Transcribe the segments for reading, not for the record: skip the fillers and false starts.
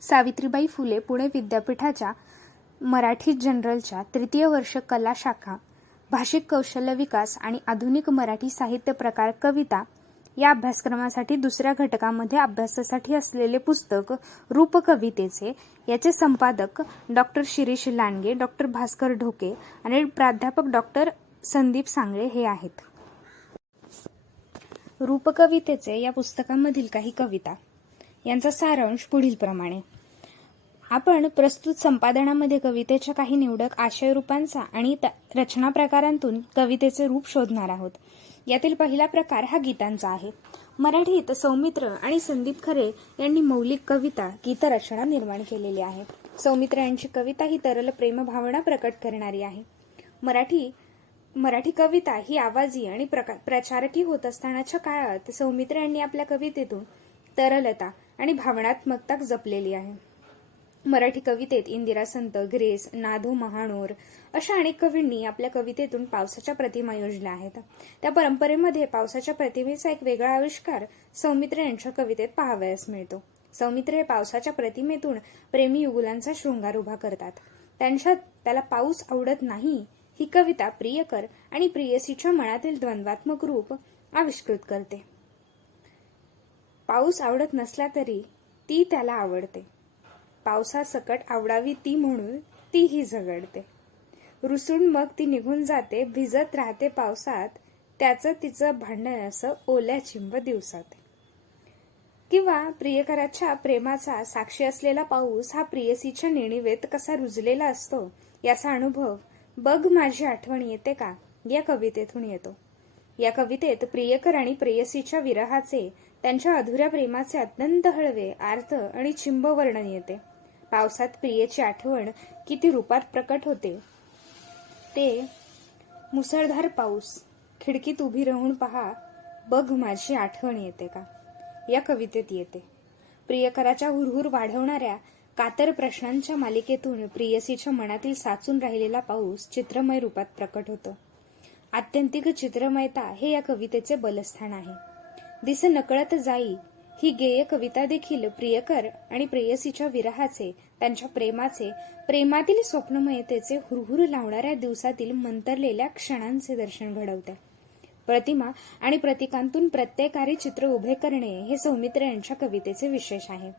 सावित्रीबाई फुले पुणे विद्यापीठाच्या मराठी जनरलच्या तृतीय वर्ष कला शाखा भाषिक कौशल्य विकास आणि आधुनिक मराठी साहित्य प्रकार कविता या अभ्यासक्रमासाठी दुसऱ्या घटकामध्ये अभ्यासासाठी असलेले पुस्तक रूपकवितेचे याचे संपादक डॉक्टर शिरीष लांडगे, डॉक्टर भास्कर ढोके आणि प्राध्यापक डॉक्टर संदीप सांगळे हे आहेत. रूपकवितेचे या पुस्तकामधील काही कविता यांचा सारांश पुढील प्रमाणे. आपण प्रस्तुत संपादनामध्ये कवितेच्या काही निवडक आशय रूपांचा आणि रचना प्रकारांतून कवितेचे रूप शोधणार आहोत. यातील पहिला प्रकार हा गीतांचा आहे. मराठीत सौमित्र आणि संदीप खरे यांनी मौलिक कविता गीतरचना निर्माण केलेली आहे. सौमित्र यांची कविता ही तरल प्रेम भावना प्रकट करणारी आहे. मराठी कविता ही आवाजी आणि प्रचारकी होत असतानाच्या काळात सौमित्र यांनी आपल्या कवितेतून तरलता आणि भावनात्मकता जपलेली आहे. मराठी कवितेत इंदिरा संत, ग्रेस, नाधो महानोर अशा अनेक कवींनी आपल्या कवितेतून पावसाच्या प्रतिमा योजल्या आहेत. त्या परंपरेमध्ये पावसाच्या प्रतिमेचा एक वेगळा आविष्कार सौमित्र यांच्या कवितेत पाहावयास मिळतो. सौमित्र हे पावसाच्या प्रतिमेतून प्रेमी युगुलांचा शृंगार उभा करतात. त्याला पाऊस आवडत नाही ही कविता प्रियकर आणि प्रेयसीच्या मनातील द्वंद्वात्मक रूप आविष्कृत करते. पाऊस आवडत नसला तरी ती त्याला आवडते. पावसासकट आवडावी ती म्हणून तीही झगडते. रुसून मग ती निघून जाते, भिजत राहते पावसात, त्याचं तिचं भांडण असं ओल्या चिंब दिवसात. किंवा प्रियकराच्या प्रेमाचा साक्षी असलेला पाऊस हा प्रियसीच्या नेणिवेत कसा रुजलेला असतो याचा अनुभव बघ माझी आठवण येते का या कवितेतून येतो. या कवितेत प्रियकर आणि प्रेयसीच्या विरहाचे, त्यांच्या अधुऱ्या प्रेमाचे अत्यंत हळवे, आर्त आणि चिंब वर्णन येते. पावसात प्रियेची आठवण किती रूपात प्रकट होते ते मुसळधार पाऊस, खिडकीत उभी राहून पहा, बघ माझी आठवण येते का या कवितेत येते. प्रियकराच्या हुरहुर वाढवणाऱ्या कातर प्रश्नांच्या मालिकेतून प्रियसीच्या मनातील साचून राहिलेला पाऊस चित्रमय रूपात प्रकट होतो. आत्यंतिक चित्रमयता हे या कवितेचे बलस्थान आहे. दिस नकळत जाई ही गेय कविता देखील प्रियकर आणि प्रेयसीच्या विरहाचे, त्यांच्या प्रेमाचे, प्रेमातील स्वप्नमयतेचे हुरहुर लावणाऱ्या दिवसातील मंतरलेल्या क्षणांचे दर्शन घडवते. प्रतिमा आणि प्रतीकांतून प्रत्येकारी चित्र उभे करणे हे सौमित्र यांच्या कवितेचे विशेष आहे.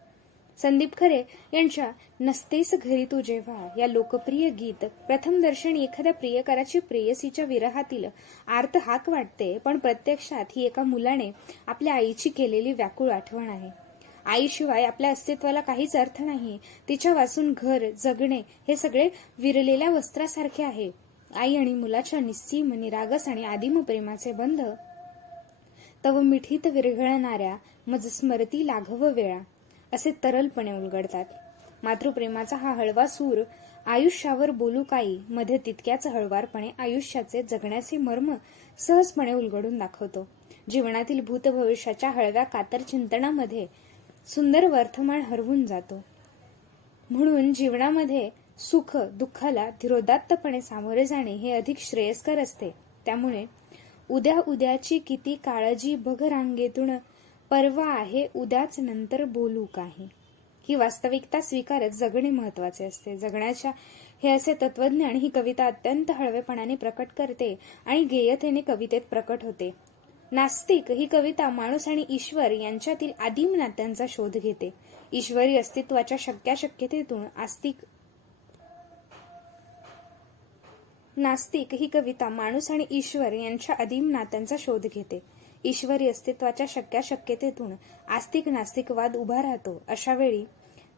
संदीप खरे यांच्या नसतेस घरी तू जेव्हा या लोकप्रिय गीत प्रथमदर्शनी एखाद्या प्रियकराची प्रेयसीच्या विरहातील आर्त हाक वाटते, पण प्रत्यक्षात ही एका मुलाने आपल्या आईची केलेली व्याकुळ आठवण आहे. आईशिवाय आपल्या अस्तित्वाला काहीच अर्थ नाही. तिच्या वाचून घर जगणे हे सगळे विरलेल्या वस्त्रासारखे आहे. आई आणि मुलाच्या निस्सीम, निरागस आणि आदिम प्रेमाचे बंध तव मिठीत विरघळणाऱ्या मज स्मरती लाघव वेळा असे तरलपणे उलगडतात. मातृप्रेमाचा हा हळवा सूर आयुष्यावर बोलू काही मध्ये तितक्याच हळवारपणे आयुष्याचे जगण्याचे मर्म सहजपणे उलगडून दाखवतो. जीवनातील भूत भविष्याच्या हळव्या कातर चिंतनामध्ये सुंदर वर्तमान हरवून जातो. म्हणून जीवनामध्ये सुख दुःखाला धीरोदात्तपणे सामोरे जाणे हे अधिक श्रेयस्कर असते. त्यामुळे उद्याची किती काळजी बघ रांगेतून, परवा आहे उद्याच नंतर बोलू काही. ही वास्तविकता स्वीकारत जगणे महत्वाचे असते. जगण्याच्या हे असे तत्वज्ञान ही कविता अत्यंत हळवेपणाने प्रकट करते आणि गेयतेने कवितेत प्रकट होते. नास्तिक ही कविता माणूस आणि ईश्वर यांच्यातील आदिम नात्यांचा शोध घेते. ईश्वरी अस्तित्वाच्या शक्याशक्यतेतून नास्तिक ही कविता माणूस आणि ईश्वर यांच्या आदिम नात्यांचा शोध घेते. ईश्वरी अस्तित्वाच्या शक्याशक्यतेतून आस्तिक नास्तिकवाद उभा राहतो. अशा वेळी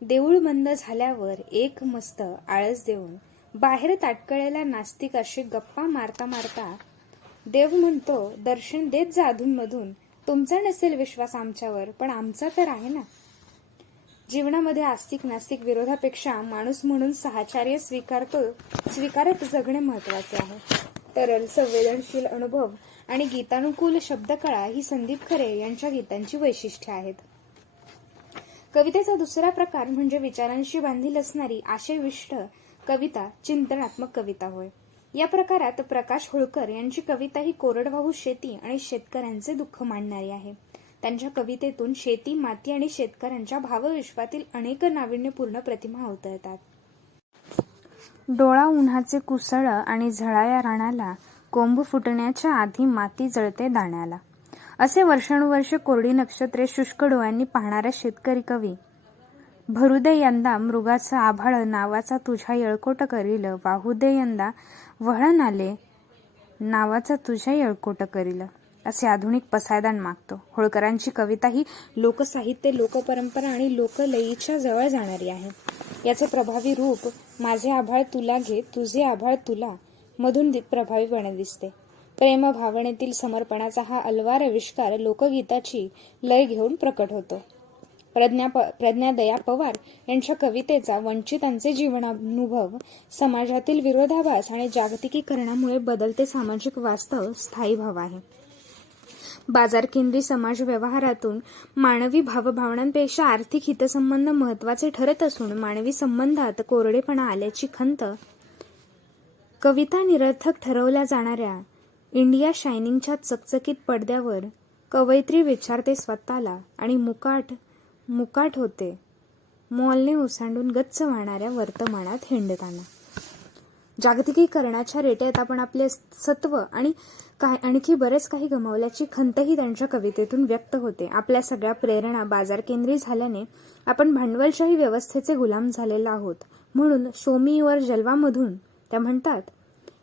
देऊळ बंद झाल्यावर एक मस्त आळस देऊन बाहेर ताटकळलेला नास्तिक अशी गप्पा मारता मारता देव म्हणतो, दर्शन देत जा अधूनमधून, तुमचा नसेल विश्वास आमच्यावर पण आमचा तर आहे ना. जीवनामध्ये आस्तिक नास्तिक विरोधापेक्षा माणूस म्हणून साहचर्य स्वीकारत जगणे महत्वाचे आहे. तरल संवेदनशील अनुभव आणि गीतानुकूल शब्दकळा ही संदीप खरे यांच्या गीतांची वैशिष्ट्ये आहेत. कवितेचा दुसरा प्रकार म्हणजे विचारांशी बांधील असणारी आशयविष्ट कविता, चिंतनात्मक कविता होय. या प्रकारात प्रकाश होळकर यांची कविता ही कोरडवाहू शेती आणि शेतकऱ्यांचे दुःख मांडणारी आहे. त्यांच्या कवितेतून शेती, माती आणि शेतकऱ्यांच्या भावविश्वातील अनेक नाविन्यपूर्ण प्रतिमा अवतरतात. डोळा उन्हाचे कुसळ आणि झळाया राणाला, कोंब फुटण्याच्या आधी माती जळते दाण्याला. असे वर्षानुवर्षे कोरडी नक्षत्रे शुष्क डोळ्यांनी पाहणारा शेतकरी कवी. भरू दे यंदा मृगाचं आभाळ, नावाचा तुझ्या येळकोट करील. वाहू दे यंदा वळण आले, नावाचा तुझ्या येळकोट करील. असे आधुनिक पसायदान मागतो. होळकरांची कविता ही लोकसाहित्य, लोकपरंपरा आणि लोकलयीच्या जवळ जाणारी आहे. याचे प्रभावी रूप माझे आभाळ तुला घे, तुझे आभाळ तुला मधून प्रभावीपणे दिसते. प्रेम भावनेतील समर्पणाचा हा अलवार आविष्कार लोकगीताची लय घेऊन प्रकट होतो. प्रज्ञादया पवार यांच्या कवितेचा वंचितांचे जीवनानुभव, समाजातील विरोधाभास आणि जागतिकीकरणामुळे बदलते सामाजिक वास्तव स्थायी भाव आहे. बाजारकेंद्री समाज व्यवहारातून मानवी भावभावनांपेक्षा आर्थिक हितसंबंध महत्वाचे ठरत असून मानवी संबंधात कोरडेपणा आल्याची खंत कविता निरर्थक ठरवल्या जाणाऱ्या इंडिया शायनिंगच्या चकचकीत पडद्यावर कवयित्री विचारते स्वतःला आणि मुकाट होते मॉलने ओसांडून गच्च वाहणाऱ्या वर्तमानात हिंडताना. जागतिकीकरणाच्या रेट्यात आपण आपले सत्व आणि आणखी बरेच काही गमावल्याची खंतही त्यांच्या कवितेतून व्यक्त होते. आपल्या सगळ्या प्रेरणा बाजारकेंद्री झाल्याने आपण भांडवलशाही व्यवस्थेचे गुलाम झालेलो आहोत. म्हणून शो मी युअर जलवामधून त्या म्हणतात,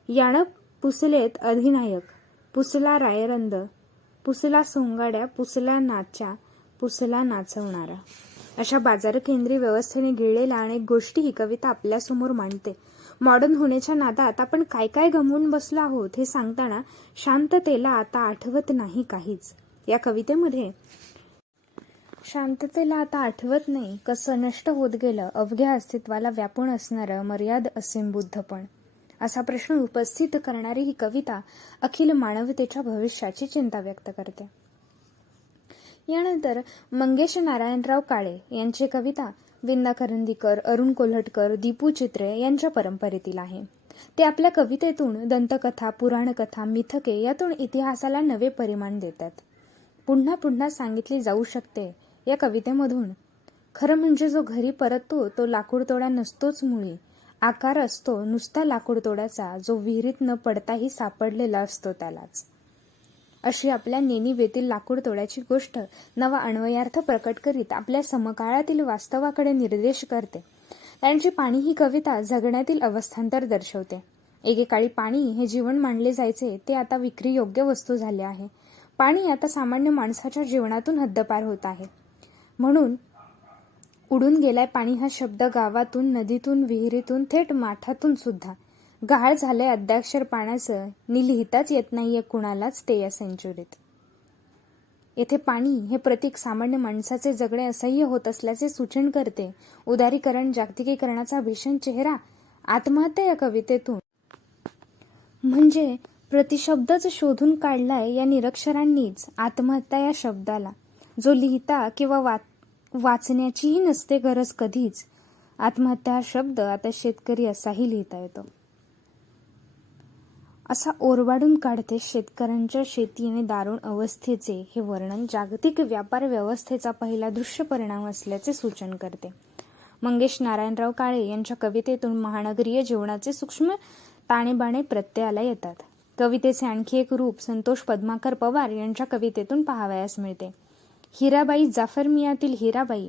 यानं पुसलेत अधिनायक, पुसला रायरंद, पुसला सोंगाड्या, पुसला नाच्या, पुसला नाचवणारा. अशा बाजारकेंद्री व्यवस्थेने गिळलेल्या अनेक गोष्टी ही कविता आपल्यासमोर मांडते. मॉडर्न होण्याच्या नादात आपण काय काय गमवून बसलो आहोत हे सांगताना शांततेला आता आठवत नाही काहीच. या कवितेमध्ये शांततेला आता आठवत नाही कसं नष्ट होत गेलं अवघ्या अस्तित्वाला व्यापून असणारं मर्याद असीम बुद्धपण, असा प्रश्न उपस्थित करणारी ही कविता अखिल मानवतेच्या भविष्याची चिंता व्यक्त करते. यानंतर मंगेश नारायणराव काळे यांची कविता विंदा करंदीकर, अरुण कोल्हटकर, दीपू चित्रे यांच्या परंपरेतील आहे. ते आपल्या कवितेतून दंतकथा, पुराणकथा, मिथके यातून इतिहासाला नवे परिमाण देतात. पुन्हा पुन्हा सांगितली जाऊ शकते या कवितेमधून. खरं म्हणजे जो घरी परततो तो लाकूडतोडा नसतोच मुळी, आकार असतो नुसता लाकूडतोड्याचा, जो विहिरीत न पडताही सापडलेला असतो त्यालाच. अशी आपल्या नेणिवेतील लाकूडतोड्याची गोष्ट नवा अन्वयार्थ प्रकट करीत आपल्या समकाळातील वास्तवाकडे निर्देश करते. त्यांची पाणी ही कविता जगण्यातील अवस्थांतर दर्शवते. एकेकाळी पाणी हे जीवन मानले जायचे ते आता विक्रीयोग्य वस्तू झाले आहे. पाणी आता सामान्य माणसाच्या जीवनातून हद्दपार होत आहे. म्हणून उडून गेलाय पाणी हा शब्द गावातून, नदीतून, विहिरीतून, थेट माठातून सुद्धा. गहाळ झालंय अद्याक्षर पाण्याचं, नि लिहिताच येत नाहीये कुणालाच ते या सेंचुरीत. येथे पाणी हे प्रतीक सामान्य माणसाचे जगणे असह्य होत असल्याचे सूचन करते. उदारीकरण, जागतिकीकरणाचा भीषण चेहरा आत्महत्या या कवितेतून म्हणजे प्रतिशब्दच शोधून काढलाय या निरक्षरांनीच आत्महत्या या शब्दाला, जो लिहिता किंवा वाचण्याचीही नसते गरज कधीच. आत्महत्या हा शब्द आता शेतकरी असाही लिहिता येतो. असा ओरबाडून काढते शेतकऱ्यांच्या शेती आणि दारुण अवस्थेचे हे वर्णन जागतिक व्यापार व्यवस्थेचा पहिला दृश्य परिणाम असल्याचे सूचन करते. मंगेश नारायणराव काळे यांच्या कवितेतून महानगरीय जीवनाचे सूक्ष्म ताणेबाणे प्रत्ययाला येतात. कवितेचे आणखी एक रूप संतोष पद्माकर पवार यांच्या कवितेतून पाहावयास मिळते. हिराबाई जाफर मियातील हिराबाई,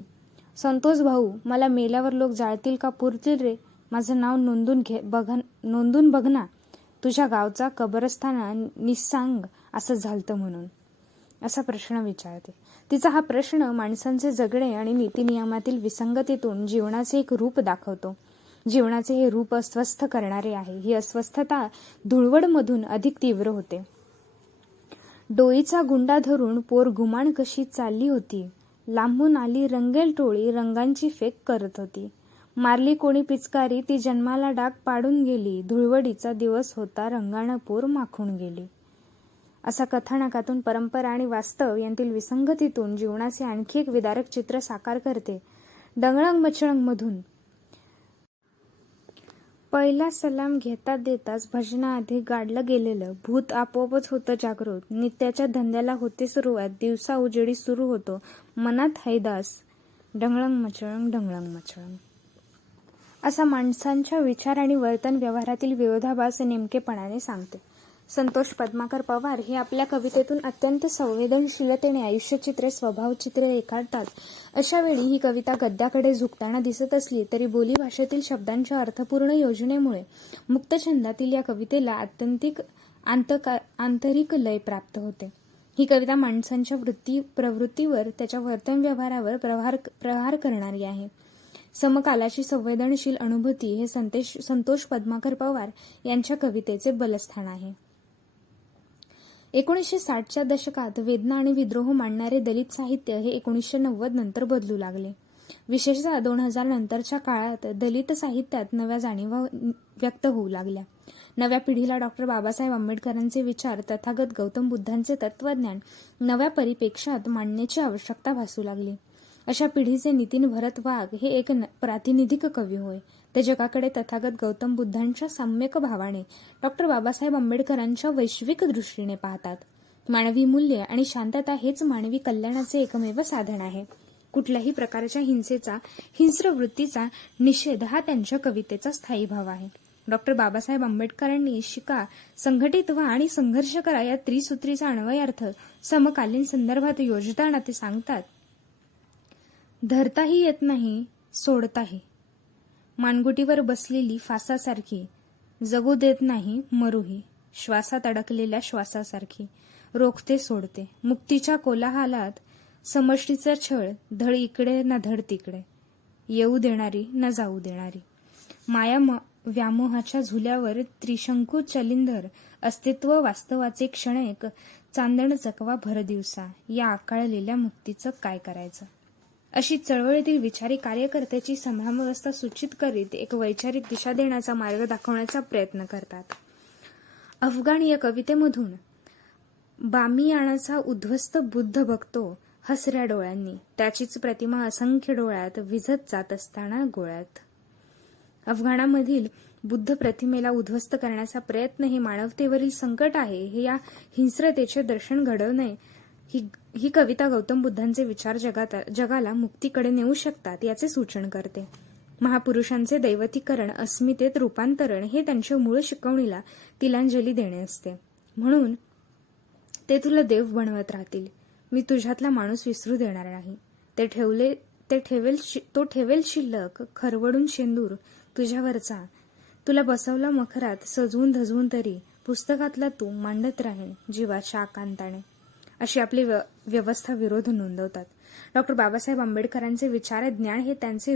संतोष भाऊ मला मेल्यावर लोक जाळतील का पुरतील रे, माझं नाव नोंदून बघ ना, तुझ्या गावचा कबरस्थाना निस्सांग असं झालतं म्हणून, असा प्रश्न विचारते. तिचा हा प्रश्न माणसांचे जगणे आणि नीतिनियमातील विसंगतीतून जीवनाचे एक रूप दाखवतो. जीवनाचे हे रूप अस्वस्थ करणारे आहे. ही अस्वस्थता धुळवडमधून अधिक तीव्र होते. डोईचा गुंडा धरून पोर गुमान कशी चालली होती, लांबून आली रंगेल टोळी रंगांची फेक करत होती, मारली कोणी पिचकारी ती जन्माला डाग पाडून गेली, धुळवडीचा दिवस होता रंगानं पोर माखून गेली. असा कथानकातून परंपरा आणि वास्तव यांतील विसंगतीतून जीवनाचे आणखी एक विदारक चित्र साकार करते. डंगळंग मचळंग मधून पहिला सलाम घेता देताच भजनाआधी गाडलं गेलेलं भूत आपोआपच होतं जागृत. नित्याच्या धंद्याला होते सुरुवात. दिवसा उजेडी सुरू होतो मनात हैदास. ढंगळंग मचळंग. असा माणसांच्या विचार आणि वर्तन व्यवहारातील विरोधाभास नेमकेपणाने सांगते. संतोष पद्माकर पवार हे आपल्या कवितेतून अत्यंत संवेदनशीलतेने आयुष्यचित्रे, स्वभावचित्रे रेखाटतात. अशा वेळी ही कविता गद्याकडे झुकताना दिसत असली तरी बोलीभाषेतील शब्दांच्या अर्थपूर्ण योजनेमुळे मुक्तछंदातील या कवितेला आंतरिक लय प्राप्त होते. ही कविता माणसांच्या प्रवृत्तीवर, त्याच्या वर्तन व्यवहारावर प्रहार करणारी आहे. समकालाची संवेदनशील अनुभूती हे संतोष पद्माकर पवार यांच्या कवितेचे बलस्थान आहे. 1960च्या दशकात वेदना आणि विद्रोह मांडणारे दलित साहित्य हे 1990 नंतर बदलू लागले. विशेषतः 2000 नंतरच्या काळात दलित साहित्यात नव्या जाणीवा व्यक्त होऊ लागल्या. नव्या पिढीला डॉ. बाबासाहेब आंबेडकरांचे विचार, तथागत गौतम बुद्धांचे तत्वज्ञान नव्या परिप्रेक्ष्यात मांडण्याची आवश्यकता भासू लागली. अशा पिढीचे नितीन भरत वाघ हे एक प्रातिनिधिक कवी होय. ते जगाकडे तथागत गौतम बुद्धांच्या सम्यक भावाने, डॉ. बाबासाहेब आंबेडकरांच्या वैश्विक दृष्टीने पाहतात. मानवी मूल्य आणि शांतता हेच मानवी कल्याणाचे एकमेव साधन आहे. कुठल्याही प्रकारच्या हिंस्र वृत्तीचा निषेध हा त्यांच्या कवितेचा स्थायी भाव आहे. डॉ. बाबासाहेब आंबेडकरांनी शिका, संघटित व्हा आणि संघर्ष करा या त्रिसूत्रीचा अन्वयार्थ समकालीन संदर्भात योजताना ते सांगतात. धरताही येत नाही, सोडताही. मानगुटीवर बसलेली फासासारखी, जगू देत नाही, मरूही. श्वासात अडकलेल्या श्वासासारखी, रोखते सोडते. मुक्तीच्या कोलाहलात समष्टीचा छळ, धड इकडे ना धड तिकडे. येऊ देणारी ना जाऊ देणारी. माया व्यामोहाच्या झुल्यावर त्रिशंकू चलिंदर. अस्तित्व वास्तवाचे क्षणिक, चांदण चकवा भर दिवसा. या आकाळलेल्या मुक्तीचं काय करायचं. अशी चळवळीतील विचारी कार्यकर्त्याची संभ्रमावस्था सूचित करीत एक वैचारिक दिशा देण्याचा मार्ग दाखवण्याचा प्रयत्न करतात. अफगाण या कवितेमधून बामियानाचा उद्ध्वस्त बुद्ध बघतो हसऱ्या डोळ्यांनी. त्याचीच प्रतिमा असंख्य डोळ्यात विझत जात असताना गोळ्यात. अफगाणामधील बुद्ध प्रतिमेला उद्ध्वस्त करण्याचा प्रयत्न हे मानवतेवरील संकट आहे, हे या हिंस्रतेचे दर्शन घडवणे. ही कविता गौतम बुद्धांचे विचार जगाला मुक्तीकडे नेऊ शकतात याचे सूचन करते. महापुरुषांचे दैवतीकरण, अस्मितेत रूपांतरण हे त्यांच्या मूळ शिकवणीला तिलांजली देणे असते. म्हणून ते तुला देव बनवत राहतील. मी तुझ्यातला माणूस विसरू देणार नाही. तो ठेवेल शिल्लक खरवडून शेंदूर तुझ्यावरचा. तुला बसवला मखरात सजवून धजवून तरी. पुस्तकातला तू मांडत राहीन जीवाच्या आकांताने. अशी आपली व्यवस्था विरोध नोंदवतात. डॉ. बाबासाहेब आंबेडकरांचे विचार ज्ञान हे त्यांचे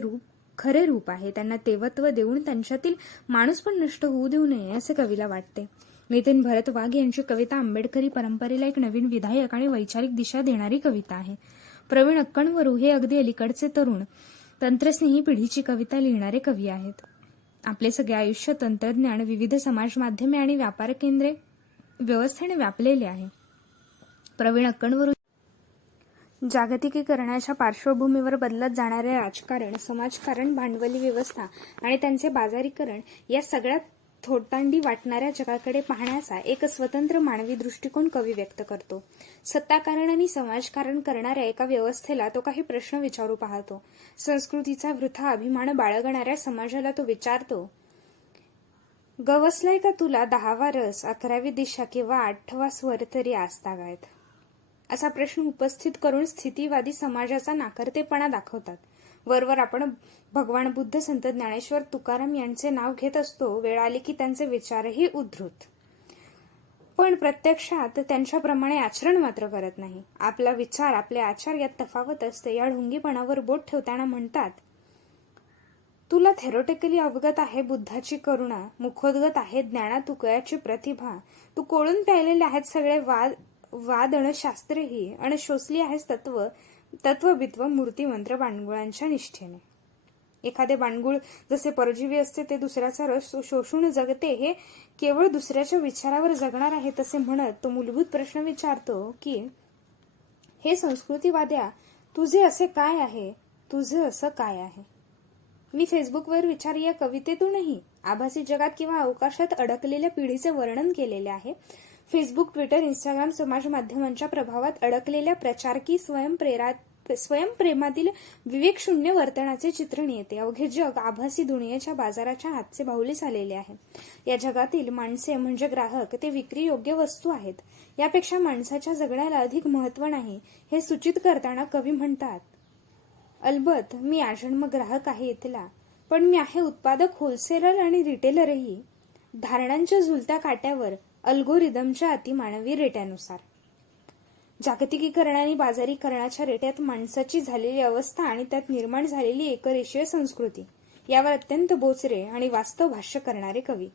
खरे रूप आहे. त्यांना तेवत्व देऊन त्यांच्यातील माणूस पण नष्ट होऊ देऊ नये असे कवीला वाटते. नितीन भरत वाघ यांची कविता आंबेडकरी परंपरेला एक नवीन विधायक आणि वैचारिक दिशा देणारी कविता आहे. प्रवीण अक्कणवरू हे अगदी अलीकडचे तरुण तंत्रस्नेही पिढीची कविता लिहिणारे कवी आहेत. आपले सगळे आयुष्य तंत्रज्ञान, विविध समाज माध्यमे आणि व्यापार केंद्रे व्यवस्थेने व्यापलेले आहे. प्रवीण अक्कणवरू जागतिकीकरणाच्या पार्श्वभूमीवर बदलत जाणारे राजकारण, समाजकारण, भांडवली व्यवस्था आणि त्यांचे बाजारीकरण या सगळ्यात थोतांडी वाटणाऱ्या जगाकडे पाहण्याचा एक स्वतंत्र मानवी दृष्टिकोन कवी व्यक्त करतो. सत्ताकारण आणि समाजकारण करणाऱ्या एका व्यवस्थेला तो काही प्रश्न विचारू पाहतो. संस्कृतीचा वृथा अभिमान बाळगणाऱ्या समाजाला तो विचारतो, गवसलाय का तुला 10वा रस, 11वी दिशा किंवा 8वा स्वर तरी आजतागायत. असा प्रश्न उपस्थित करून स्थितीवादी समाजाचा नाकर्तेपणा दाखवतात. वरवर आपण भगवान बुद्ध, संत ज्ञानेश्वर, तुकाराम यांचे नाव घेत असतो. वेळ आली की त्यांचे विचारही उद्धृत, पण प्रत्यक्षात त्यांच्याप्रमाणे आचरण मात्र करत नाही. आपला विचार, आपले आचार यात तफावत असते. या ढोंगीपणावर बोट ठेवताना म्हणतात, तुला थेरोटिकली अवगत आहे बुद्धाची करुणा, मुखोद्गत आहे ज्ञानातुकयाची प्रतिभा. तू कोळून प्यायलेले आहेत सगळे वाद अणशास्त्रेही, आणि शोषली आहेस तत्वबित्व मूर्तिमंत्र बाणगुळांच्या निष्ठेने. एखादे बाणगुळ जसे परजीवी असते, ते दुसऱ्याचा रस शोषून जगते, हे केवळ दुसऱ्याच्या विचारावर जगणार आहे तसे म्हणत तो मूलभूत प्रश्न विचारतो की, हे संस्कृतीवाद्या, तुझे असे काय आहे, तुझे असं काय आहे. मी फेसबुकवर विचार या कवितेतूनही आभासी जगात किंवा अवकाशात अडकलेल्या पिढीचे वर्णन केलेले आहे. फेसबुक, ट्विटर, इंस्टाग्राम समाज माध्यमांच्या प्रभावात अडकलेल्या प्रचारकी स्वयंप्रेमातील विवेकशून्य वर्तनाचे चित्रण येते. अवघे जग आभासी दुनियेच्या बाजाराच्या हातचे बाहुली झालेले आहे. या जगातील माणसे म्हणजे ग्राहक, ते विक्री योग्य वस्तू आहेत. यापेक्षा माणसाच्या जगण्याला अधिक महत्त्व नाही हे सूचित करताना कवी म्हणतात, अलबत मी आजन्म ग्राहक आहे इथला, पण मी आहे उत्पादक, होलसेलर आणि रिटेलरही, धारणांच्या झुलत्या काट्यावर, अल्गोरिदमच्या अतिमानवी रेट्यानुसार. जागतिकीकरण आणि बाजारीकरणाच्या रेट्यात माणसाची झालेली अवस्था आणि त्यात निर्माण झालेली एकरेशीय संस्कृती यावर अत्यंत बोचरे आणि वास्तव भाष्य करणारे कवी.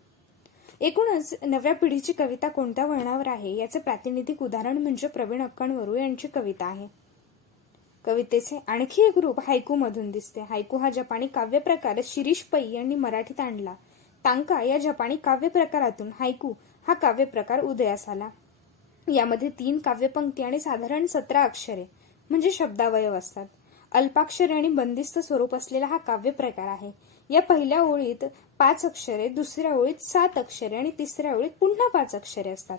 एकूणच नव्या पिढीची कविता कोणत्या वळणावर आहे याचे प्रातिनिधिक उदाहरण म्हणजे प्रवीण अक्कणवरू यांची कविता आहे. कवितेचे आणखी एक रूप हायकू मधून दिसते. हायकू हा जपानी काव्यप्रकार शिरीष पै यांनी मराठीत आणला. तांका या जपानी काव्यप्रकारातून हायकू हा काव्यप्रकार उदयास आला. यामध्ये 3 काव्यपंक्ती आणि साधारण 17 अक्षरे म्हणजे शब्दावयव असतात. अल्पाक्षरे आणि बंदिस्त स्वरूप असलेला हा काव्यप्रकार आहे. या पहिल्या ओळीत 5 अक्षरे, दुसऱ्या ओळीत 7 अक्षरे आणि तिसऱ्या ओळीत पुन्हा 5 अक्षरे असतात.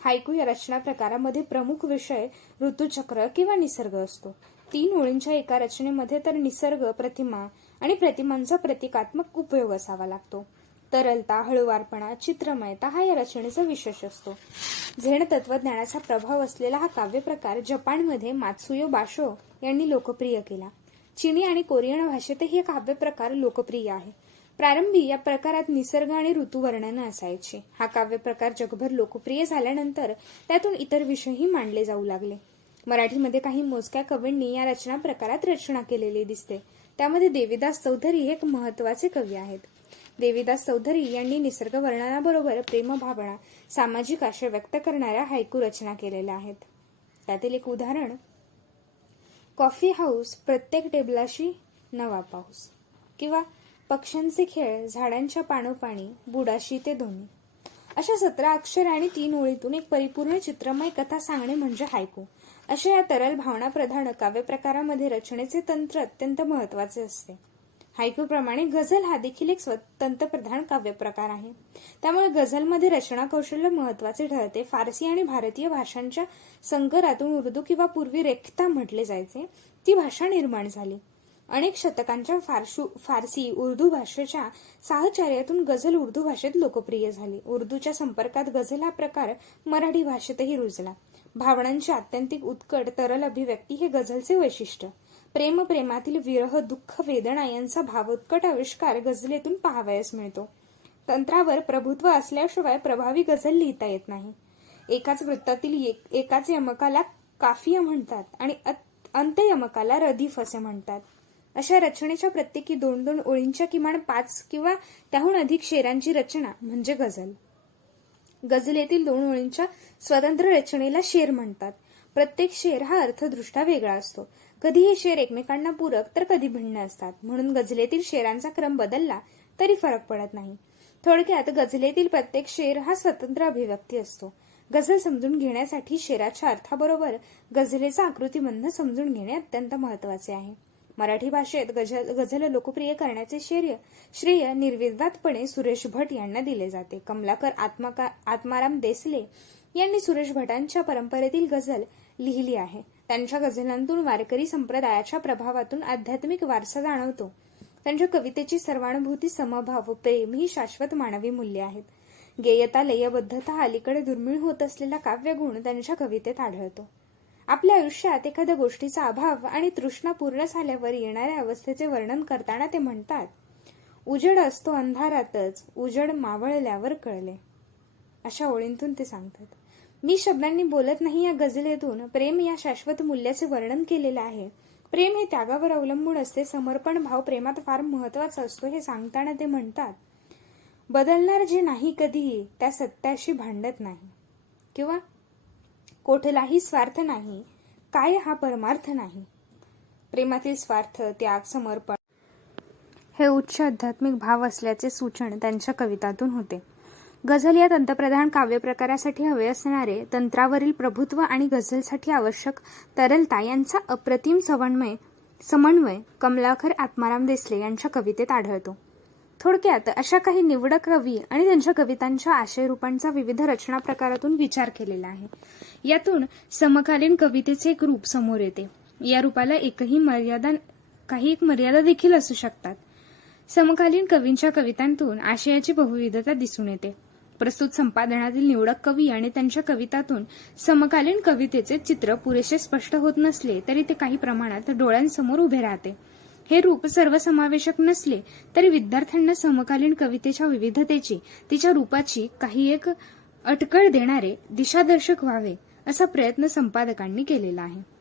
हायकू या रचना प्रकारामध्ये प्रमुख विषय ऋतुचक्र किंवा निसर्ग असतो. 3 ओळींच्या एका रचनेमध्ये तर निसर्ग, प्रतिमा आणि प्रतिमांचा प्रतिकात्मक उपयोग असावा लागतो. तरलता, हळुवारपणा, चित्रमयता हा या रचनेचा विशेष असतो. झेन तत्वज्ञानाचा प्रभाव असलेला हा काव्यप्रकार जपानमध्ये मात्सुयो बाशो यांनी लोकप्रिय केला. चीनी आणि कोरियन भाषेतही हा काव्यप्रकार लोकप्रिय आहे. प्रारंभी या प्रकारात निसर्ग आणि ऋतुवर्णन असायची. हा काव्यप्रकार जगभर लोकप्रिय झाल्यानंतर त्यातून इतर विषयही मांडले जाऊ लागले. मराठीमध्ये काही मोजक्या कवींनी या रचना प्रकारात रचना केलेली दिसते. त्यामध्ये देवीदास चौधरी हे एक महत्वाचे कवी आहेत. देवीदास चौधरी यांनी निसर्ग वर्णनाबरोबर प्रेमभावना, सामाजिक आशय व्यक्त करणाऱ्या हायकू रचना केलेल्या आहेत. त्यातील एक उदाहरण, कॉफी हाऊस, प्रत्येक टेबलाशी नवा पाऊस, किंवा पक्ष्यांचे खेळ, झाडांच्या पाणोपाणी, बुडाशी ते दोन्ही. अशा 17 अक्षरे आणि 3 ओळीतून एक परिपूर्ण चित्रमय कथा सांगणे म्हणजे हायकू. अशा या तरल भावनाप्रधान काव्यप्रकारामध्ये रचनेचे तंत्र अत्यंत महत्वाचे असते. हायकूप्रमाणे गझल हा देखील एक तंत्रप्रधान काव्यप्रकार आहे. त्यामुळे गझलमध्ये रचना कौशल्य महत्वाचे ठरते. फारसी आणि भारतीय भाषांच्या संकरातून उर्दू किंवा पूर्वी रेख्ता म्हटले जायचे ती भाषा निर्माण झाली. अनेक शतकांच्या फारसी उर्दू भाषेच्या साहचर्यातून गझल उर्दू भाषेत लोकप्रिय झाली. उर्दूच्या संपर्कात गझल हा प्रकार मराठी भाषेतही रुजला. भावनांची आत्यंतिक उत्कट तरल अभिव्यक्ती हे गझलचे वैशिष्ट्य. प्रेमातील विरह, दुःख, वेदना यांचा भावोत्कट आविष्कार गझलेतून पाहावयास मिळतो. तंत्रावर प्रभुत्व असल्याशिवाय प्रभावी गझल लिहिता येत नाही. एकाच वृत्तातील एकाच यमकाला काफिया म्हणतात आणि अंत्ययमकाला रदीफ असे म्हणतात. अशा रचनेच्या प्रत्येकी 2-2 ओळींच्या किमान 5 किंवा त्याहून अधिक शेरांची रचना म्हणजे गझल. गझलेतील 2 ओळींच्या स्वतंत्र रचनेला शेर म्हणतात. प्रत्येक शेर हा अर्थदृष्ट्या वेगळा असतो. कधी हे शेर एकमेकांना पूरक तर कधी भिन्न असतात. म्हणून गझलेतील शेरांचा क्रम बदलला तरी फरक पडत नाही. थोडक्यात गझलेतील प्रत्येक शेर हा स्वतंत्र अभिव्यक्ती असतो. गझल समजून घेण्यासाठी शेराच्या अर्थाबरोबर गझलेचा आकृतिबंध समजून घेणे अत्यंत महत्वाचे आहे. मराठी भाषेत गझल लोकप्रिय करण्याचे श्रेय निर्विवादपणे सुरेश भट यांना दिले जाते. कमलाकर आत्माराम देसले यांनी सुरेश भटांच्या परंपरेतील गझल लिहिली आहे. त्यांच्या गझलांतून वारकरी संप्रदायाच्या प्रभावातून आध्यात्मिक वारसा जाणवतो. त्यांच्या कवितेची सर्वानुभूती, समभाव, प्रेम ही शाश्वत मानवी मूल्ये आहेत. गेयता, लयबद्धता अलीकडे दुर्मिळ होत असलेला काव्यगुण त्यांच्या कवितेत आढळतो. आपल्या आयुष्यात एखाद्या गोष्टीचा अभाव आणि तृष्णा पूर्ण झाल्यावर येणाऱ्या अवस्थेचे वर्णन करताना ते म्हणतात, उजेड असतो अंधारातच, उजेड मावळल्यावर कळले. अशा ओळींतून ते सांगतात. मी शब्दांनी बोलत नाही या गझलेतून प्रेम या शाश्वत मूल्याचे वर्णन केलेले आहे. प्रेम हे त्यागावर अवलंबून असते. समर्पण भाव प्रेमात फार महत्वाचा असतो हे सांगताना ते म्हणतात, बदलणार जे नाही कधीही त्या सत्याशी भांडत नाही, किंवा कोठलाही स्वार्थ नाही, काय हा परमार्थ नाही. प्रेमातील स्वार्थ, त्याग, समर्पण हे उच्च आध्यात्मिक भाव असल्याचे सूचन त्यांच्या कवितांतून होते. गझल या तंत्रप्रधान काव्यप्रकारासाठी हवे असणारे तंत्रावरील प्रभुत्व आणि गझलसाठी आवश्यक तरलता यांचा अप्रतिम समन्वय समन्वय कमलाकर आत्माराम देसले यांच्या कवितेत आढळतो. थोडक्यात अशा काही निवडक कवी आणि त्यांच्या कवितांच्या आशयरूपांचा विविध रचना प्रकारातून विचार केलेला आहे. यातून समकालीन कवितेचे एक रूप समोर येते. या रूपाला काही एक मर्यादा देखील असू शकतात. समकालीन कवींच्या कवितांतून आशयाची बहुविधता दिसून येते. प्रस्तुत संपादनातील निवडक कवी आणि त्यांच्या कवितांतून समकालीन कवितेचे चित्र पुरेसे स्पष्ट होत नसले तरी ते काही प्रमाणात डोळ्यांसमोर उभे राहते. हे रूप सर्वसमावेशक नसले तरी विद्यार्थ्यांना समकालीन कवितेच्या विविधतेची, तिच्या रूपाची काही एक अटकळ देणारे दिशादर्शक व्हावे असा प्रयत्न संपादकांनी केलेला आहे.